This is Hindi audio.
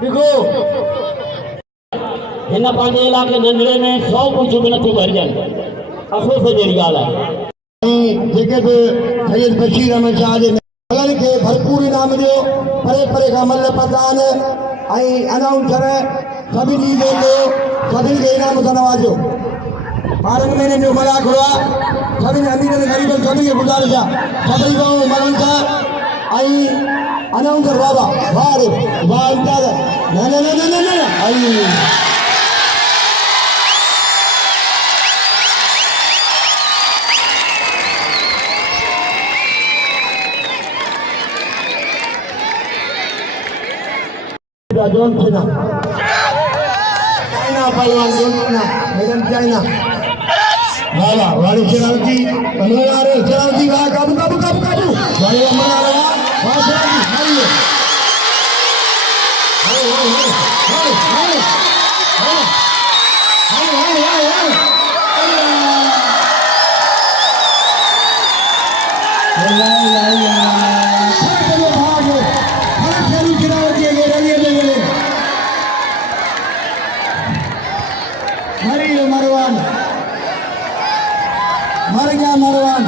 देखो हिन पंहिंजे इलाइक़े नंढड़े में 100 कुछ बि नथो भरिजनि अफ़सोस जहिड़ी ॻाल्हि आहे जेके बि सैयद बशीर अहमद शाह जे हलनि खे भरपूर इनाम ॾियो परे परे खां मल प्रदान ऐं अनाउंसर सभिनी जो सभिनी खे इनाम सां नवाजो 12 महीननि जो मलाह खड़ो आहे सभिनी अमीरनि ग़रीबनि सभिनी खे गुज़ारिश आहे सभई भाऊ मलनि था ऐं अनाउंसर बाबा वाह रे वाह इम्तियाज़ न न न न न न John Cena. China पहलवान John Cena, मैडम China. वाह वाली शरारती, अमरारे शरारती वाह काबू काबू काबू काबू. वाली अमरारे वाह शरारती, मारिए. हाय हाय हाय हाय हाय हाय हाय हाय हाय. अल्लाह अल्लाह अल्लाह. चलो भागो. हर खेल गिरावती है रलिए ले. मर गया मरवान